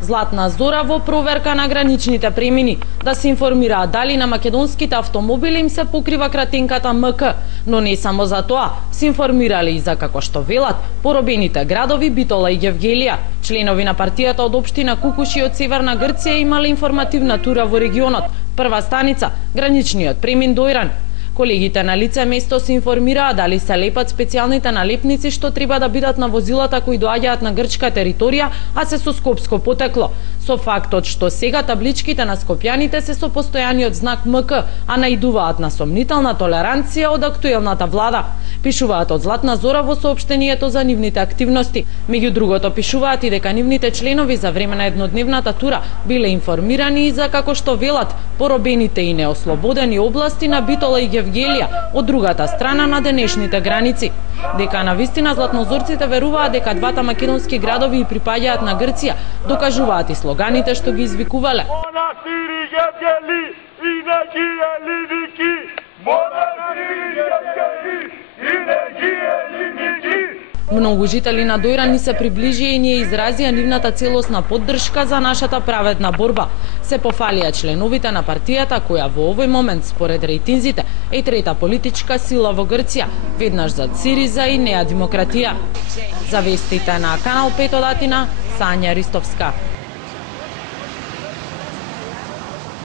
Златна Зора во проверка на граничните премини да се информираат дали на македонските автомобили им се покрива кратинката МК, но не само за тоа, се информирале и за како што велат поробените градови Битола и Гевгелија. Членови на партијата од општина Кукуши од Северна Грција имале информативна тура во регионот. Прва станица граничниот премин до Иран. Колегите на лице место се информираа дали се лепат специјалните налепници што треба да бидат на возилата кои доаѓаат на грчка територија, а се со скопско потекло. Со фактот што сега табличките на скопјаните се со постојаниот знак МК, а наидуваат на сомнителна толеранција од актуелната влада. Пишуваат од Златна Зора во соопштението за нивните активности. Меѓу другото пишуваат и дека нивните членови за време на еднодневната тура биле информирани и за како што велат поробените и неослободени области на Битола и Гевгелија од другата страна на денешните граници. Дека навистина златнозорците веруваат дека двата македонски градови и припаѓаат на Грција, докажуваат и слоганите што ги извикувале. Многу жители на Дојран ни се приближија и ние изразија нивната целосна поддршка за нашата праведна борба. Се пофалија членовите на партијата која во овој момент според рейтинзите е трета политичка сила во Грција, веднаш зад Сириза и Неа Демократија. За вестите на Канал 5 од Атина, Сања Ристовска.